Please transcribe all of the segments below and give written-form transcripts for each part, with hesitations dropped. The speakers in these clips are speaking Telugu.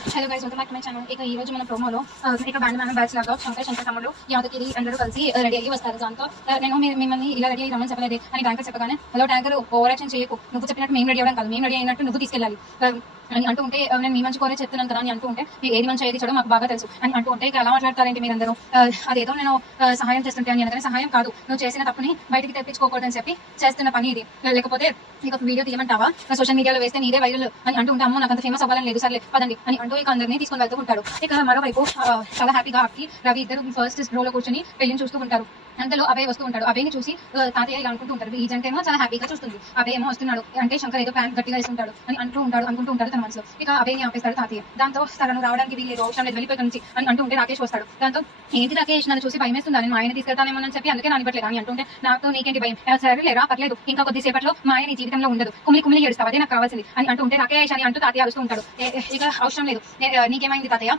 Hello guys, welcome back to my channel. ఇక ఈ రోజు మన ప్రోమోలో ఇక బ్యాండ్ మ్యాన్ బ్యాచ్ లాగా శంకర్ తమ్ముడు యాదగిరి అందరూ కలిసి రెడీ అయ్యి వస్తారు. దాంతో నేను మిమ్మల్ని ఇలా రెడీ అయ్యి రమ్మని చెప్పలేదు అని ట్యాంకర్ చెప్పగానే, హలో ట్యాంకర్, ఓవర్ యాక్షన్ చేయకు, నువ్వు చెప్పినట్టు మేము రెడీ అవ్వడం కాదు, మేము రెడీ అయినట్టు నువ్వు తీసుకెళ్ళాలి అని అంటూ ఉంటే, నేను మీ మంచి కోరే చెప్తున్నాను కదా అని అంటూ ఉంటే, ఏది మంచి ఏది చెడు మాకు బాగా తెలుసు అని అంటూ ఉంటే, ఇక ఎలా మాట్లాడతారేంటి మీరందరూ, అదేదో నేను సహాయం చేస్తుంటే అని అనగానే, సహాయం కాదు, నువ్వు చేసిన తప్పుని బయటికి తెప్పించుకోకూడదని చెప్పి చేస్తున్న పని ఇది, లేకపోతే ఇక వీడియో తీయమంటావా, సోషల్ మీడియాలో వేస్తే నీదే వైరల్ అని అంటూ ఉంటే, అమ్మో నాకు అంత ఫేమస్ అవ్వాలని లేదు, సర్లే పదండి అని అంటూ ఇక అందరినీ తీసుకొని వెళ్తూ ఉంటాడు. ఇక మరోవైపు చాలా హ్యాపీగా అక్కి రవి ఇద్దరు ఫస్ట్ రోలో కూర్చొని పెళ్లిని చూస్తూ ఉంటారు. అంతలో అభయ్ వస్తూ ఉంటాడు. అభయ్ని చూసి తాతయ్య ఇలా అనుకుంటూ ఉంటారు, ఈ జంట ఏమో చాలా హ్యాపీగా చూస్తుంది, అభయ్ ఏమో వస్తున్నాడు అంటే శంకర్ ఏదో ప్లాన్ గట్టిగా వేస్తుంటాడు అని అనుకుంటూ ఉంటాడు తన మనసులో. ఇక అభయ్ని ఆపేస్తాడు తాతయ్య. దాంతో తనను రావడానికి వీళ్ళు అవసరం లేదు, వెళ్ళిపోయి నుంచి అని అంటూ ఉంటే రాకేష్ వస్తాడు. దాంతో ఏంటి రాకేష్, నన్ను చూసి భయం వేస్తుందా, నేను మా ఆయన తీసుకెళ్తానేమోనని చెప్పి అందుకే నానిపట్లేదు అని అంటుంటే, నాకు నీకేంటి భయం, సరే లేరా పర్లేదు, ఇంకా కొద్దిసేపట్లో మా ఆయన నీ జీవితంలో ఉండదు, కుమిలి ఏడుస్తావు, అదే నాకు కావాల్సింది అని అంటుంటే, రాకేష్ అని అంటూ తాతయ్య అరుస్తూ ఉంటాడు. ఇక అవసరం లేదు, నీకేమైంది తాతయ్య,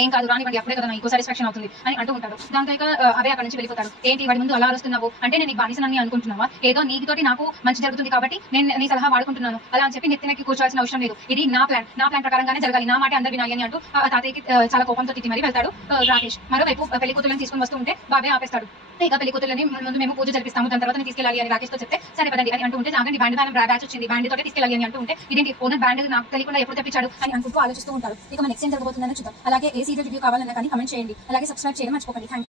ఏం కాదు రానివ్వండి, అప్పుడే కదా నాకు సాటిస్ఫాక్షన్ అవుతుంది అని అంటూ ఉంటాడు. దాంతో ఇక అవే అక్కడి నుంచి వెళ్ళిపోతాడు. ఏంటి వాడి ముందు అలా వస్తున్నావు అంటే, నేను నీకు బానిసనని అనుకుంటున్నావా, ఏదో నీతోటి నాకు మంచి జరుగుతుంది కాబట్టి నేను నీ సలహా వాడుకుంటున్నాను అలా అని చెప్పి నెత్తినకి కూర్చోవాల్సిన అవసరం లేదు, ఇది నా ప్లాన్ ప్రకారంగానే జరగాలి, నా మాట అందరు వినాలి అని అంటూ తాతయ్యకి చాలా కోపంతో తిట్టి మరి వెళ్తాడు రాకేష్. మరోవైపు పెళ్లి కూతురులను తీసుకుని వస్తూ ఉంటే బాబాయ్ ఆపేస్తాడు. ఇక పెళ్లి కూతురులని ముందు మేము పూజ జరిపిస్తాము, దాని తర్వాత తీసుకెళ్ళాలి అని రాకేష్ తో చెప్తే, సరే పదండి అని అంటూ ఉంటే, ఆగండి బ్యాండ్ బ్యాచ్ వచ్చింది, బ్యాండ్ తోటి తీసుకెళ్ళాలి అని అంటూ ఉంటే, ఇదేంటి ఓనర్ బ్యాండ్ నాకు తెలియకుండా ఎప్పుడు తెప్పించాడు అని అనుకుంటూ ఆలోచిస్తూ ఉంటారు. ఇక మన నెక్స్ట్ ఏం జరగబోతుందని చూద్దాం. అలాగే ఏ సీరియల్ రివ్యూ కావాలన్నా కానీ కమెంట్ చేయండి, అలాగే సబ్స్క్రైబ్ చేయడం మర్చిపోకండి. Thank you.